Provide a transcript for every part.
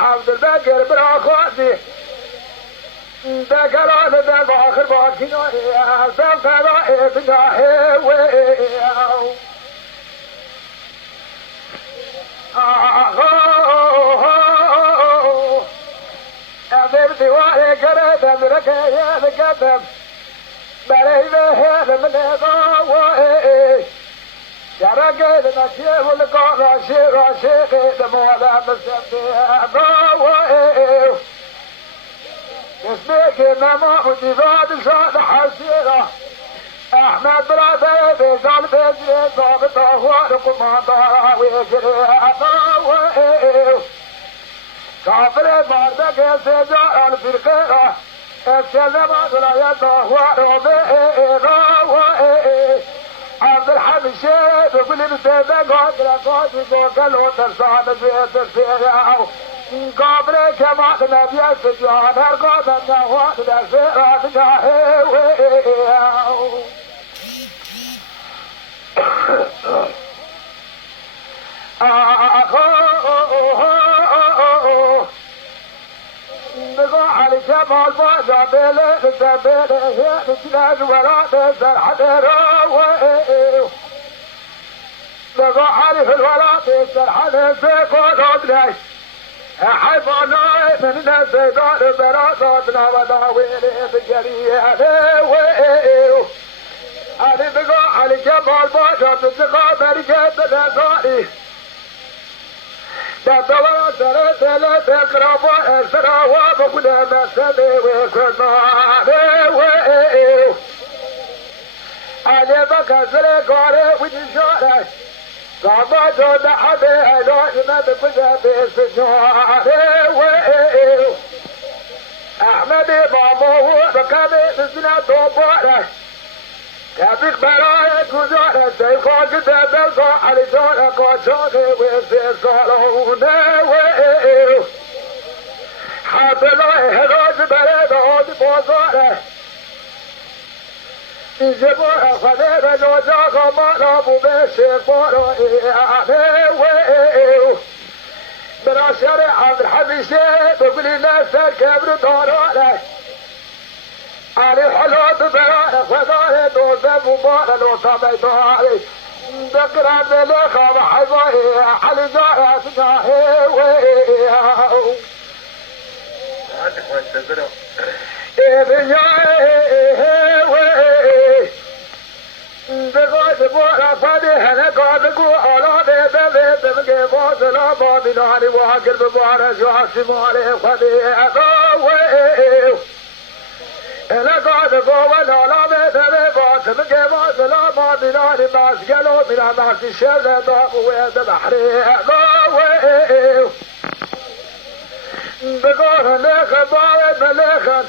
عبد الباقر براخوتي ذكران ذا باخر باكينا ذكران ذا وياو أمير ديواري كريم ركيان كتب بريده هذا من هذا يا رجل نشيب القاع شيخ دموع مسمى ضوء اسمك ما مجيبات صاد حسيرة أحمد برادة قلب ضابط أخوانكم ما ضاوي ضوء كافر مردك سجاء الفرقة السلامات لا يضاوي ضوء عبد الحميد الشيخ يقول لي بسيدة قالوا ترسان زيت السياو قابل كما نبي السجان هرقاد النوات السيرات جاهوياو بقى على جمال باجا بيلي سبيلي هي بسلاج وراد سرحد روي بقى على الوراد سرحد سيكون عدني حيفاناي من نسيدان براساتنا وداويني بجريئة وي علي بقى على جمال باجا بسقى برجات نزائي تتوى سرت لا تقرب اسرى وبقول ما سدي وكنا علي بقى سرى قاري وجشاري قام جود حبي علاج ما بقول بسجاري احمد بابا بكامي بسنا توباري كابك برايا كوزارة سيخوك تبقى على زارة قاشاقي وسيصالون ويو حابلا هراج بريد هادي بازارة جبارة خليل نوزاق مالابو بشفارة ويو براشر عبد الحبيشي بقولي ناسر كبر دارانه علي حلوت برانا فضاله دوزة مبارا لو سميتها ذكرى مليخة وحبائي علي زارة تناهي وياو بقاس بورا فادي هنا قادقو على بيت بمجي فاصلة بابنا علي واكر ببارا شواسي مالي فادي وياو أنا قاعد أقول على مثل بعض من جماعة سلامة من الناس قالوا من الناس الشر ضاق وين بحري ضاوي بقول لك ضاوي لك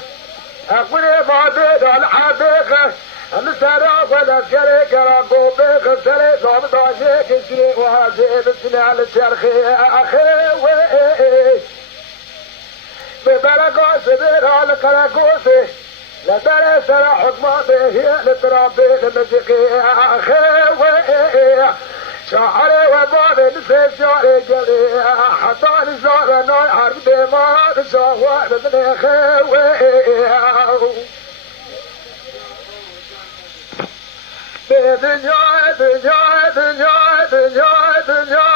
أقول ما بيد الحديقة السرا ولا شريك رقو بيك سري صوم ضاجيك شريك وهاجي بسنال الشرخي أخي ببركة سبيل على كراكوسي لا ترى سرى حكمته هي لترابي لمجيكي أخي شعري وضعي نسيت شعري جلي حتى نزار نوي حرب دماغ شعوار من أخي دنيا دنيا دنيا دنيا دنيا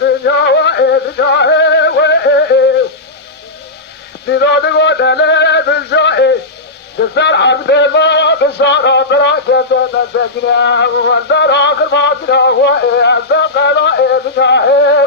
دنيا دنيا بلاد ودلي بالجائي بسر عبد الله بشارة براكة نسكنا والدر آخر ما كنا وإيه الزقراء بجاهي